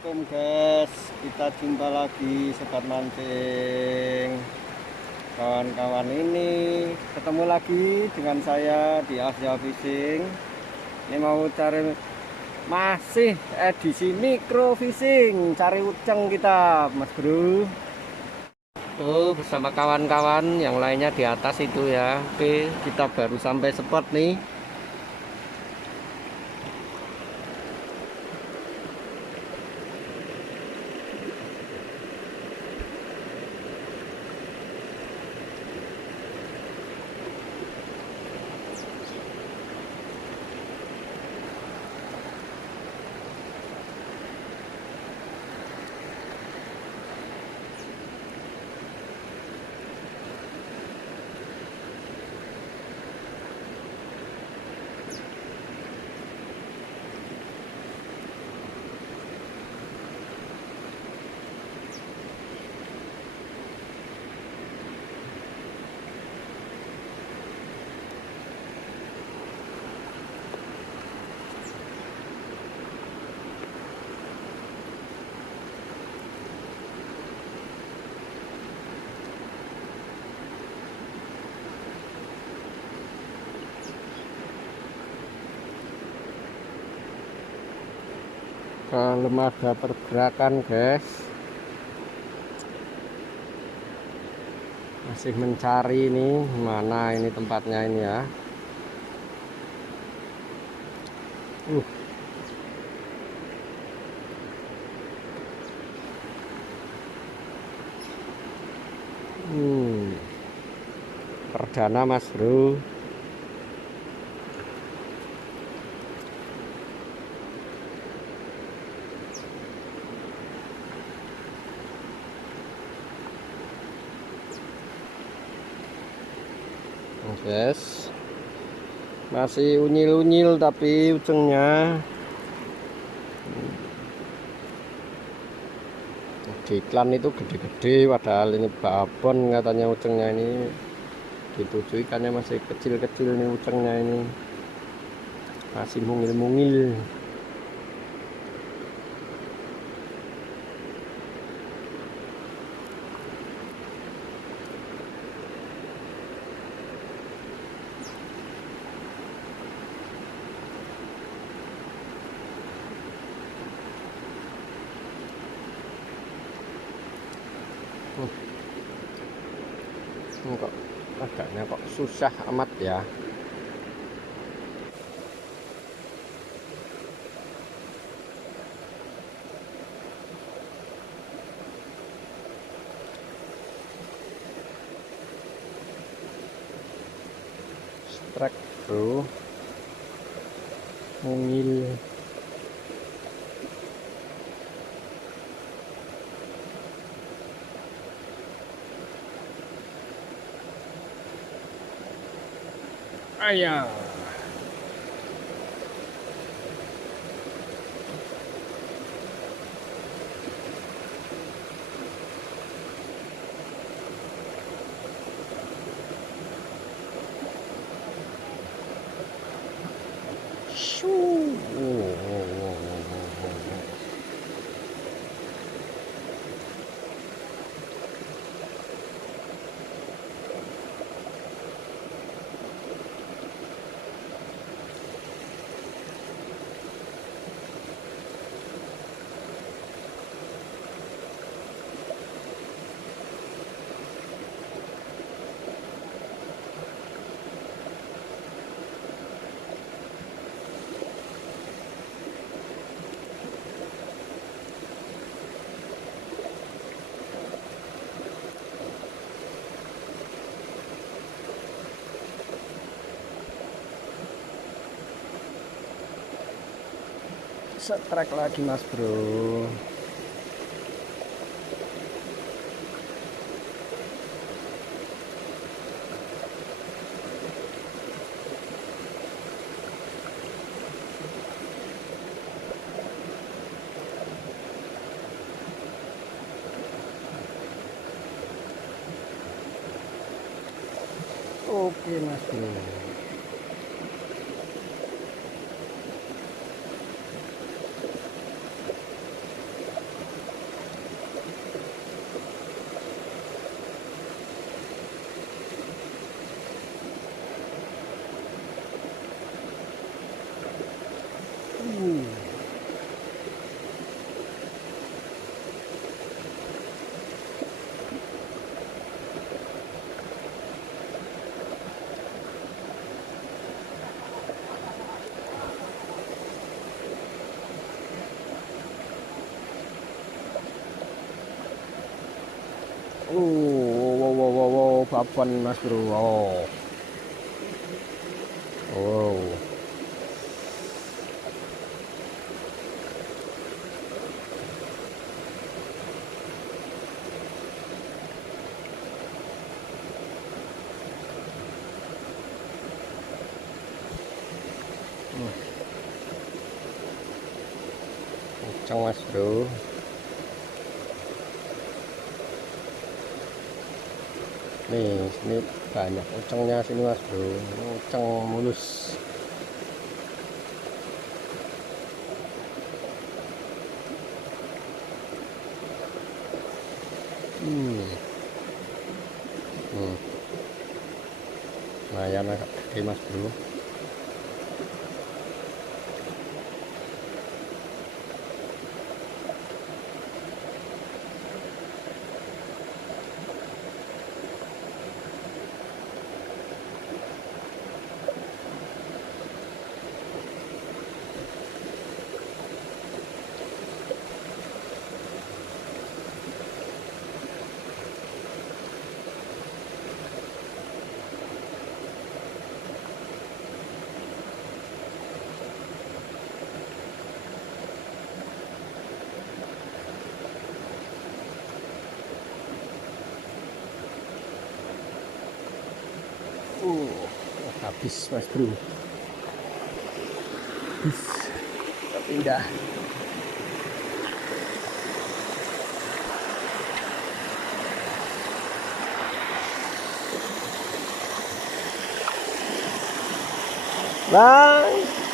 Assalamualaikum guys, kita jumpa lagi sobat mancing. Kawan-kawan, ini ketemu lagi dengan saya di Asia Fishing. Ini mau cari, masih edisi micro fishing, cari uceng kita mas bro. Tuh bersama kawan-kawan yang lainnya di atas itu ya. Oke, kita baru sampai spot nih. Belum ada pergerakan guys, masih mencari ini mana ini tempatnya ini ya. uh Perdana mas bro. Guys, masih unyil-unyil tapi ucengnya di iklan itu gede-gede, padahal ini babon katanya ucengnya. Ini dituju ikannya masih kecil-kecil nih, ucengnya ini masih mungil-mungil. Ini kok agaknya kok susah amat ya. Strike bro, mungil. Ayah, strike lagi mas bro. Oke mas bro. apa nih Mas Bro? Oh. Wow. Kencang Mas Bro. Nih, sini banyak ucengnya sini Mas Bro. Uceng mulus. Hmm. Hmm. Lumayan agak gede Mas Bro. Habis Mas Bro. Kita pindah. Bye.